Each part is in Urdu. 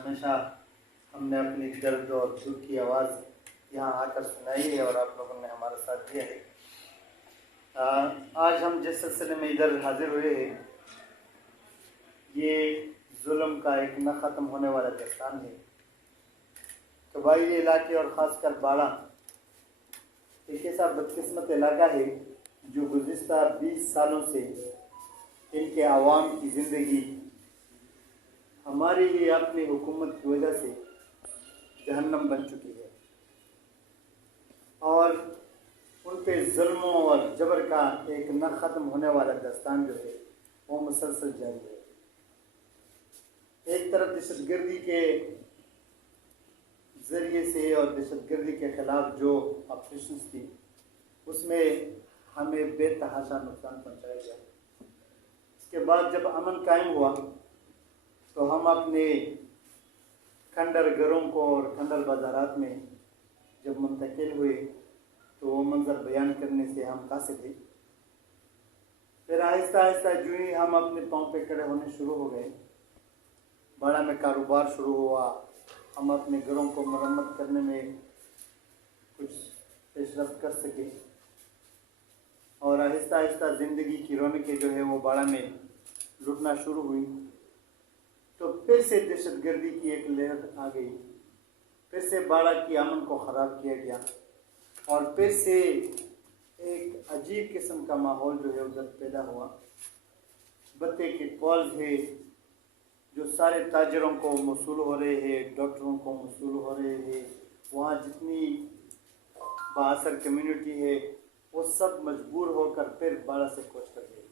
ہمیشہ ہم نے اپنی درد اور دکھ کی آواز یہاں آ کر سنائی ہے اور آپ لوگوں نے ہمارا ساتھ دیا ہے۔ آج ہم جس سلسلے میں ادھر حاضر ہوئے ہیں یہ ظلم کا ایک نہ ختم ہونے والا داستان ہے۔ قبائلی علاقے اور خاص کر باڑہ ایک ایسا بدقسمت علاقہ ہے جو گزشتہ 20 سالوں سے ان کے عوام کی زندگی ہماری ہی اپنی حکومت کی وجہ سے جہنم بن چکی ہے، اور ان پہ ظلموں اور جبر کا ایک نہ ختم ہونے والا داستان جو ہے وہ مسلسل جاری ہے۔ ایک طرف دہشت گردی کے ذریعے سے اور دہشت گردی کے خلاف جو آپریشنز تھی اس میں ہمیں بے تحاشا نقصان پہنچایا گیا۔ اس کے بعد جب امن قائم ہوا تو ہم اپنے کھنڈر گھروں کو اور کھنڈر بازارات میں جب منتقل ہوئے تو وہ منظر بیان کرنے سے ہم قاصر تھے۔ پھر آہستہ آہستہ جو ہی ہم اپنے پاؤں پہ کھڑے ہونے شروع ہو گئے، باڑہ میں کاروبار شروع ہوا، ہم اپنے گھروں کو مرمت کرنے میں کچھ پیش رفت کر سکے، اور آہستہ آہستہ زندگی کی رونقیں جو ہے وہ باڑہ میں لٹنا شروع ہوئی۔ تو پھر سے دہشت گردی کی ایک لہر آ گئی، پھر سے باڑہ کی امن کو خراب کیا گیا، اور پھر سے ایک عجیب قسم کا ماحول جو ہے ادھر پیدا ہوا۔ بتے کے کالز ہے جو سارے تاجروں کو موصول ہو رہے ہیں، ڈاکٹروں کو موصول ہو رہے ہیں، وہاں جتنی بااثر کمیونٹی ہے وہ سب مجبور ہو کر پھر باڑہ سے کوچ کر گئے۔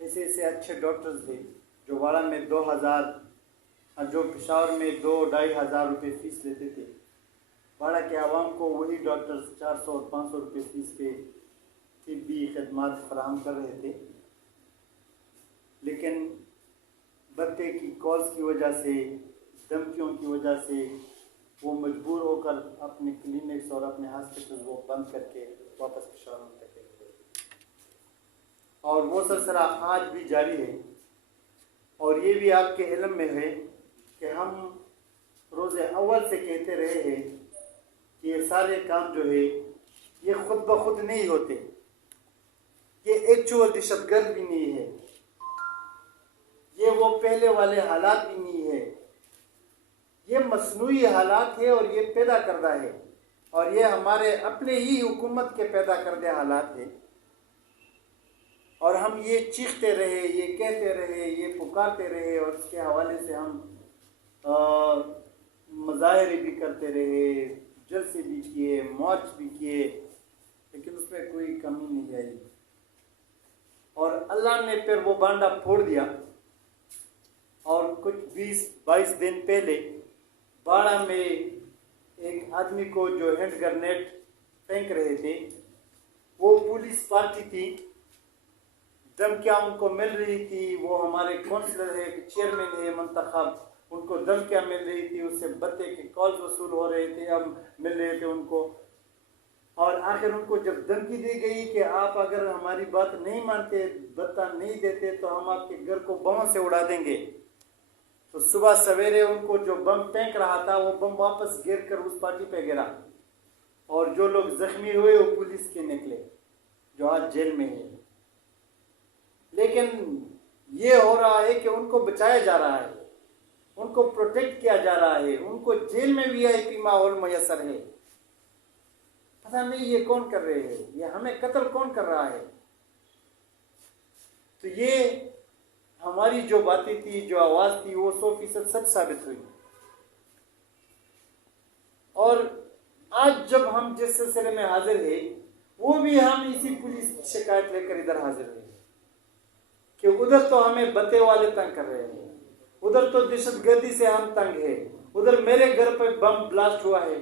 ایسے ایسے اچھے ڈاکٹرز تھے جو باڑہ میں 2000 جو پشاور میں 2-2.5 روپے فیس لیتے تھے، باڑہ کے عوام کو وہی ڈاکٹرز 400 اور 500 روپے فیس پہ طبی خدمات فراہم کر رہے تھے، لیکن بتے کی کالز کی وجہ سے، دھمکیوں کی وجہ سے وہ مجبور ہو کر اپنے کلینکس اور اپنے ہاسپٹل وہ بند کر کے واپس پشاور منتقل ہوئے، اور وہ سلسلہ آج بھی جاری ہے۔ اور یہ بھی آپ کے علم میں ہے کہ ہم روز اول سے کہتے رہے ہیں کہ یہ سارے کام جو ہے یہ خود بخود نہیں ہوتے، یہ ایکچوئل دہشت گرد بھی نہیں ہے، یہ وہ پہلے والے حالات بھی نہیں ہے، یہ مصنوعی حالات ہے اور یہ پیدا کردہ ہے، اور یہ ہمارے اپنے ہی حکومت کے پیدا کردہ حالات ہیں، اور ہم یہ چیختے رہے، یہ کہتے رہے، یہ پکارتے رہے، اور اس کے حوالے سے ہم مظاہرے بھی کرتے رہے، جلسے بھی کیے، مارچ بھی کیے، لیکن اس میں کوئی کمی نہیں آئی۔ اور اللہ نے پھر وہ بانڈا پھوڑ دیا، اور کچھ 20-22 دن پہلے باڑہ میں ایک آدمی کو جو ہینڈ گرنیڈ پھینک رہے تھے، وہ پولیس پارٹی تھی، دھمکیاں ان کو مل رہی تھی، وہ ہمارے کونسلر ہے، چیئرمین ہے منتخب، ان کو دھمکیاں مل رہی تھی، اس سے بتے کے کالز وصول ہو رہے تھے، اب مل رہے تھے ان کو، اور آخر ان کو جب دھمکی دی گئی کہ آپ اگر ہماری بات نہیں مانتے، بتہ نہیں دیتے تو ہم آپ کے گھر کو بموں سے اڑا دیں گے، تو صبح سویرے ان کو جو بم پھینک رہا تھا وہ بم واپس گر کر اس پارٹی پہ گرا، اور جو لوگ زخمی ہوئے وہ پولیس کے نکلے جو آج جیل میں ہے۔ لیکن یہ ہو رہا ہے کہ ان کو بچایا جا رہا ہے، ان کو پروٹیکٹ کیا جا رہا ہے، ان کو جیل میں VIP ماحول میسر ہے۔ پتہ نہیں یہ کون کر رہے ہیں، یہ ہمیں قتل کون کر رہا ہے؟ تو یہ ہماری جو باتیں تھی، جو آواز تھی، وہ 100% سچ ثابت ہوئی۔ اور آج جب ہم جس سلسلے میں حاضر ہیں وہ بھی ہم اسی پولیس شکایت لے کر ادھر حاضر ہوئے کہ ادھر تو ہمیں بتے والے تنگ کر رہے ہیں، ادھر تو دہشت گردی سے ہم تنگ ہیں، ادھر میرے گھر پہ بم بلاسٹ ہوا ہے۔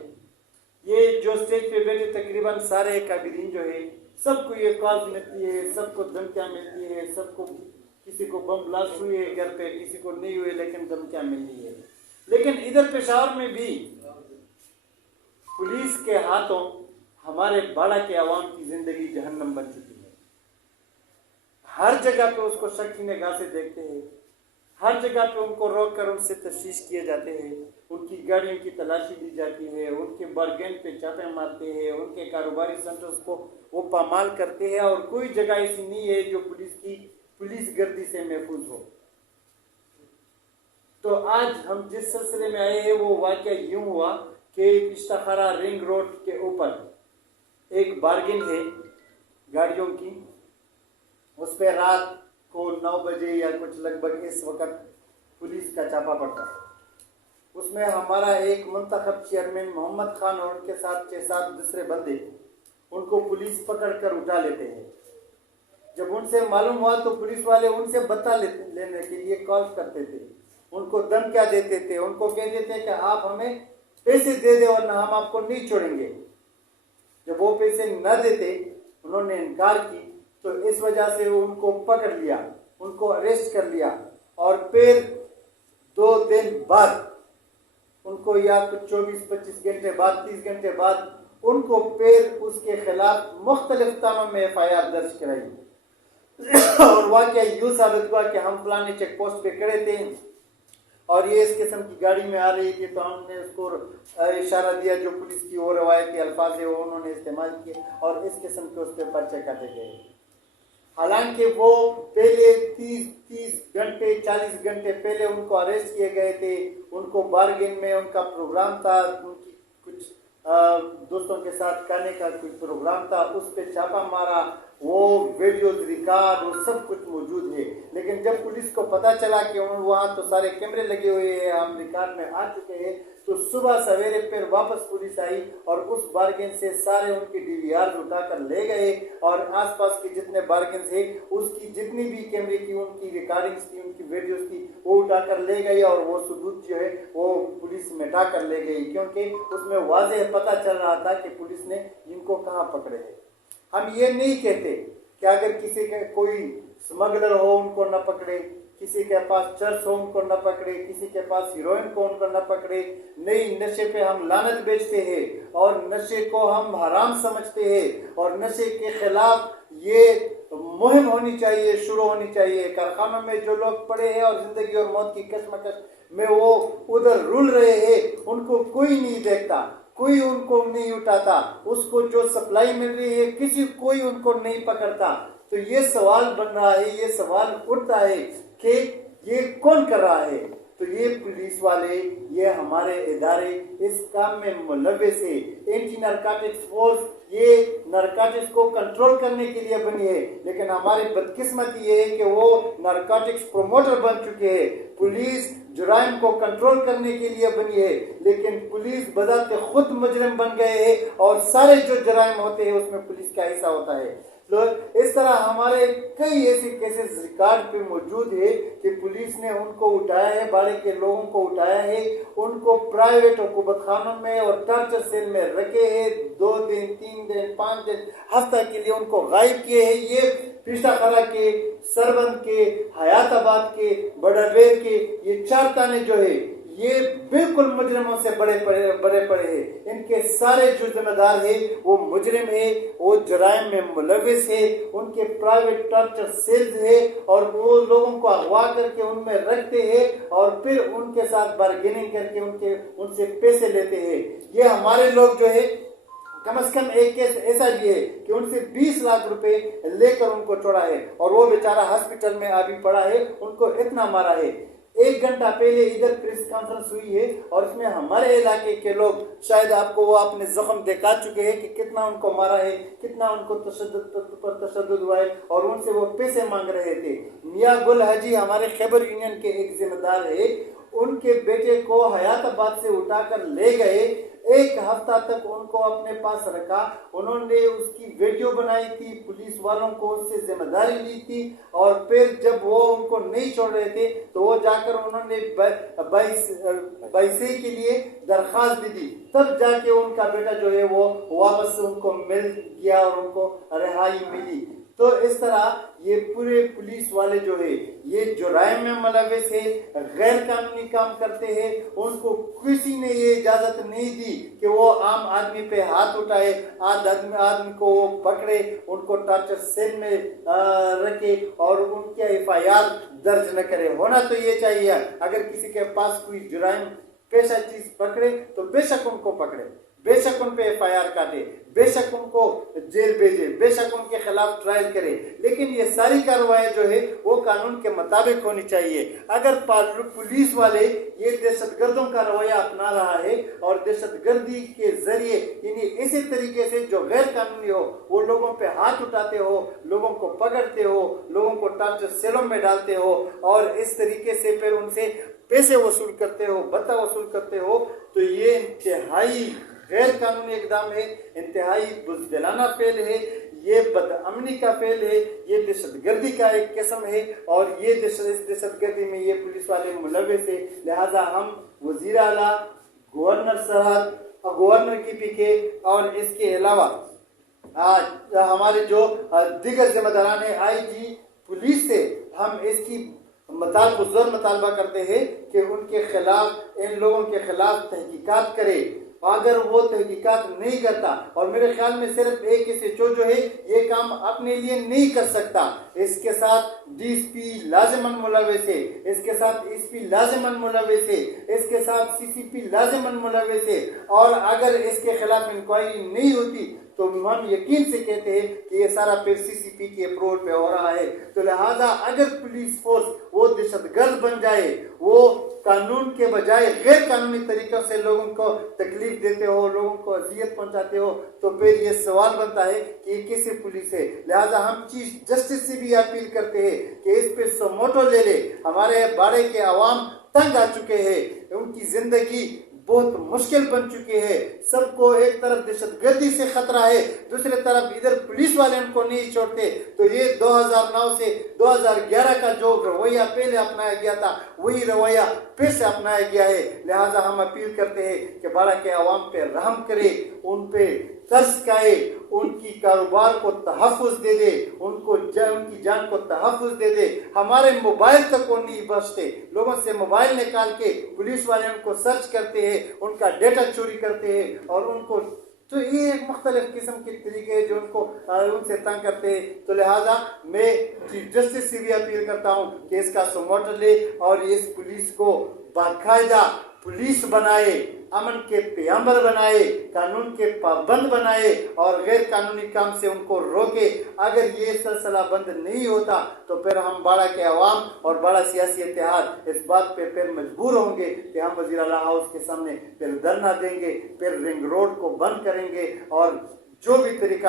یہ جو اسٹیج پہ بیٹھے تقریباً سارے کابرین جو ہے سب کو یہ کال ملتی ہے، سب کو دھمکیاں ملتی ہے، سب کو کسی کو بم بلاسٹ ہوئی ہے گھر پہ، کسی کو نہیں ہوئے لیکن دھمکیاں ملتی ہے۔ لیکن ادھر پشاور میں بھی پولیس کے ہاتھوں ہمارے باڑہ کے عوام کی زندگی جہنم بن چکی ہے۔ ہر جگہ پہ اس کو شک کی نگاہ سے دیکھتے ہیں، ہر جگہ پہ ان کو روک کر ان سے تفتیش کیے جاتے ہیں، ان کی گاڑیوں کی تلاشی لی جاتی ہے، ان کے بارگین پہ چاپے مارتے ہیں، ان کے کاروباری سینٹرز کو وہ پامال کرتے ہیں، اور کوئی جگہ ایسی نہیں ہے جو پولیس گردی سے محفوظ ہو۔ تو آج ہم جس سلسلے میں آئے ہیں وہ واقعہ یوں ہوا کہ اشتخارہ رنگ روڈ کے اوپر ایک بارگن ہے گاڑیوں کی، اس پہ رات کو 9 بجے یا کچھ لگ بھگ اس وقت پولیس کا چھاپا پڑتا ہے۔ اس میں ہمارا ایک منتخب چیئرمین محمد خان اور ان کے ساتھ 6-7 دوسرے بندے، ان کو پولیس پکڑ کر اٹھا لیتے ہیں۔ جب ان سے معلوم ہوا تو پولیس والے ان سے بتا لینے کے لیے کال کرتے تھے، ان کو دھمکیاں دیتے تھے، ان کو کہتے تھے کہ آپ ہمیں پیسے دے دیں ورنہ ہم آپ کو نہیں چھوڑیں گے۔ جب وہ پیسے نہ دیتے، انہوں نے انکار کی، تو اس وجہ سے ان کو پکڑ لیا، ان کو اریسٹ کر لیا، اور پھر 2 دن بعد ان کو، یا 24-25 گھنٹے بعد، 30 گھنٹے بعد ان کو پھر اس کے خلاف مختلف تھانوں میں FIR درج کرائی۔ اور واقعہ یوں ثابت ہوا کہ ہم فلانے چیک پوسٹ پہ کھڑے تھے اور یہ اس قسم کی گاڑی میں آ رہی تھی، تو ہم نے اس کو اشارہ دیا، جو پولیس کی وہ روایتی الفاظ ہے وہ انہوں نے استعمال کیے، اور اس قسم کے اس پہ پرچے کاٹے گئے۔ حالانکہ وہ پہلے 30 گھنٹے 40 گھنٹے پہلے ان کو اریسٹ کیے گئے تھے، ان کو بارگین میں ان کا پروگرام تھا، ان کی کچھ دوستوں کے ساتھ کھانے کا کوئی پروگرام تھا، اس پہ چھاپا مارا، وہ ویڈیوز ریکارڈ وہ سب کچھ موجود ہے۔ لیکن جب پولیس کو پتا چلا کہ وہاں تو سارے کیمرے لگے ہوئے ہیں، ہم ریکارڈ میں آ چکے ہیں، تو صبح سویرے پھر واپس پولیس آئی اور اس بارگین سے سارے ان کی DVRs اٹھا کر لے گئے، اور آس پاس کے جتنے بارگنز ہیں اس کی جتنی بھی کیمرے کی ان کی ریکارڈنگز تھی، ان کی ویڈیوز تھی، وہ اٹھا کر لے گئی، اور وہ ثبوت جو ہے وہ پولیس مٹا کر لے گئی، کیونکہ اس میں واضح پتہ چل رہا تھا کہ پولیس نے ان کو کہاں پکڑے ہے۔ ہم یہ نہیں کہتے کہ اگر کسی کے کوئی سمگلر ہو ان کو نہ پکڑے، کسی کے پاس چرس ہو ان کو نہ پکڑے، کسی کے پاس ہیروئن کو ان کو نہ پکڑے۔ نہیں، نشے پہ ہم لعنت بیچتے ہیں اور نشے کو ہم حرام سمجھتے ہیں، اور نشے کے خلاف یہ مہم ہونی چاہیے، شروع ہونی چاہیے۔ کارخانوں میں جو لوگ پڑے ہیں اور زندگی اور موت کی کشمکش میں وہ ادھر رول رہے ہیں، ان کو کوئی نہیں دیکھتا، کوئی ان کو نہیں اٹھاتا، اس کو جو سپلائی مل رہی ہے کوئی ان کو نہیں پکڑتا۔ تو یہ سوال بن رہا ہے، یہ سوال اٹھتا ہے کہ یہ کون کر رہا ہے؟ تو یہ پولیس والے، یہ ہمارے ادارے اس کام میں ملوث ہے۔ اینٹی نارکوٹکس فورس یہ نارکوٹکس کو کنٹرول کرنے کے لیے بنی ہے، لیکن ہماری بدقسمتی یہ ہے کہ وہ نارکوٹکس پروموٹر بن چکے ہیں۔ پولیس جرائم کو کنٹرول کرنے کے لیے بنی ہے، لیکن پولیس بذات خود مجرم بن گئے ہیں، اور سارے جو جرائم ہوتے ہیں اس میں پولیس کا حصہ ہوتا ہے۔ اس طرح ہمارے کئی ایسے کیسز ریکارڈ پہ موجود ہے کہ پولیس نے ان کو اٹھایا ہے، باڑے کے لوگوں کو اٹھایا ہے، ان کو پرائیویٹ حکومت خانوں میں اور ٹارچر سیل میں رکھے ہیں، 2 دن 3 دن 5 دن ہفتہ کے لیے ان کو غائب کیے ہیں۔ یہ پشتا خرا کے، سربند کے، حیات آباد کے، بڑابیر کے یہ 4 تانے جو ہے یہ بالکل مجرموں سے بڑے پڑے ہیں۔ ان کے سارے جو ذمہ دار ہیں وہ مجرم ہیں، وہ جرائم میں ملوث ہیں، ان کے پرائیویٹ ٹارچر سیلز ہیں، اور وہ لوگوں کو اغوا کر کے ان میں رکھتے ہیں، اور پھر ان کے ساتھ بارگیننگ کر کے ان سے پیسے لیتے ہیں۔ یہ ہمارے لوگ جو ہے، کم از کم ایک کیس ایسا بھی ہے کہ ان سے 20 لاکھ روپے لے کر ان کو چھوڑا ہے، اور وہ بیچارہ ہاسپٹل میں ابھی پڑا ہے، ان کو اتنا مارا ہے۔ 1 گھنٹہ پہلے ادھر پریس کانفرنس ہوئی ہے، اور اس میں ہمارے علاقے کے لوگ، شاید آپ کو وہ اپنے زخم دکھا چکے ہیں کہ کتنا ان کو مارا ہے، کتنا ان کو تشدد ہوا ہے، اور ان سے وہ پیسے مانگ رہے تھے۔ میاں گل حاجی ہمارے خیبر یونین کے ایک ذمہ دار ہے، ان کے بیٹے کو حیات آباد سے اٹھا کر لے گئے، 1 ہفتہ تک ان کو اپنے پاس رکھا، انہوں نے اس کی ویڈیو بنائی تھی، پولیس والوں کو اس سے ذمہ داری لی تھی، اور پھر جب وہ ان کو نہیں چھوڑ رہے تھے تو وہ جا کر انہوں نے 22 کے لیے درخواست بھی دی، تب جا کے ان کا بیٹا جو ہے وہ واپس ان کو مل گیا اور ان کو رہائی ملی۔ تو اس طرح یہ پورے پولیس والے جو ہے یہ جرائم میں ملوث ہے، غیر قانونی کام کرتے ہیں، ان کو کسی نے یہ اجازت نہیں دی کہ وہ عام آدمی پہ ہاتھ اٹھائے، آدمی کو وہ پکڑے، ان کو ٹارچر سیل میں رکھے اور ان کے FIR درج نہ کرے۔ ہونا تو یہ چاہیے اگر کسی کے پاس کوئی جرائم پیشہ چیز پکڑے تو بے شک ان کو پکڑے، بے شک ان پہ FIR کاٹے، بے شک ان کو جیل بھیجے، بے شک ان کے خلاف ٹرائل کرے، لیکن یہ ساری کارروائیاں جو ہے وہ قانون کے مطابق ہونی چاہیے۔ اگر پولیس والے یہ دہشت گردوں کا رویہ اپنا رہا ہے اور دہشت گردی کے ذریعے یعنی اسی طریقے سے جو غیر قانونی ہو وہ لوگوں پہ ہاتھ اٹھاتے ہو، لوگوں کو پکڑتے ہو، لوگوں کو ٹارچر سیلوں میں ڈالتے ہو اور اس طریقے سے پھر ان سے پیسے وصول کرتے ہو، بھتہ وصول کرتے ہو، تو یہ انتہائی غیر قانونی اقدام ہے، انتہائی بزدلانہ فعل ہے، یہ بد امنی کا فعل ہے، یہ دہشت گردی کا ایک قسم ہے اور یہ دہشت گردی میں یہ پولیس والے ملوث ہے۔ لہذا ہم وزیر اعلیٰ، گورنر صاحب، گورنر کی PK اور اس کے علاوہ ہمارے جو دیگر ذمہ داران ہیں IG پولیس سے ہم اس کی مطالبہ کرتے ہیں کہ ان کے خلاف، ان لوگوں کے خلاف تحقیقات کرے۔ اگر وہ تحقیقات نہیں کرتا، اور میرے خیال میں صرف ایک SHO جو ہے یہ کام اپنے لیے نہیں کر سکتا، اس کے ساتھ DSP لازماً ملوث ہے، اس کے ساتھ SP لازماً ملوث ہے، اس کے ساتھ CCP لازماً ملوث ہے، اور اگر اس کے خلاف انکوائری نہیں ہوتی تو ہم یقین سے کہتے ہیں کہ یہ سارا پھر CCP کے اپروول پہ ہو رہا ہے۔ تو لہذا اگر پولیس فورس وہ دہشت گرد بن جائے، وہ قانون کے بجائے غیر قانونی طریقوں سے لوگوں کو تکلیف دیتے ہو، لوگوں کو اذیت پہنچاتے ہو، تو پھر یہ سوال بنتا ہے کہ یہ کیسے پولیس ہے۔ لہذا ہم چیف جسٹس سے بھی اپیل کرتے ہیں کہ اس پہ سموٹو لے لے۔ ہمارے باڑے کے عوام تنگ آ چکے ہیں، ان کی زندگی بہت مشکل بن چکی ہے، سب کو ایک طرف دہشت گردی سے خطرہ ہے، دوسری طرف ادھر پولیس والے ان کو نہیں چھوڑتے۔ تو یہ 2009 سے 2011 کا جو رویہ پہلے اپنایا گیا تھا وہی رویہ پھر سے اپنایا گیا ہے۔ لہٰذا ہم اپیل کرتے ہیں کہ باڑہ کے عوام پہ رحم کرے، ان پہ ترس کھائے، ان کی کاروبار کو تحفظ دے دے، ان کی جان کو تحفظ دے دے۔ ہمارے موبائل تک وہ نہیں بچتے، لوگوں سے موبائل نکال کے پولیس والے ان کو سرچ کرتے ہیں، ان کا ڈیٹا چوری کرتے ہیں اور ان کو، تو یہ مختلف قسم کے طریقے ہیں جو ان سے تنگ کرتے ہیں۔ تو لہٰذا میں چیف جسٹس سے بھی اپیل کرتا ہوں کہ اس کا سموٹر لے اور اس پولیس کو باقاعدہ پولیس بنائے، امن کے پیامبر بنائے، قانون کے پابند بنائے اور غیر قانونی کام سے ان کو روکے۔ اگر یہ سلسلہ بند نہیں ہوتا تو پھر ہم باڑہ کے عوام اور باڑہ سیاسی اتحاد اس بات پہ پھر مجبور ہوں گے کہ ہم وزیر اعلیٰ ہاؤس کے سامنے پھر دھرنا دیں گے، پھر رنگ روڈ کو بند کریں گے اور جو بھی طریقہ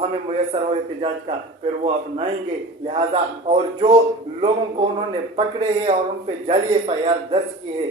ہمیں میسر ہو احتجاج کا پھر وہ اپنائیں گے۔ لہذا اور جو لوگوں کو انہوں نے پکڑے ہیں اور ان پہ جعلی FIR درج کی ہے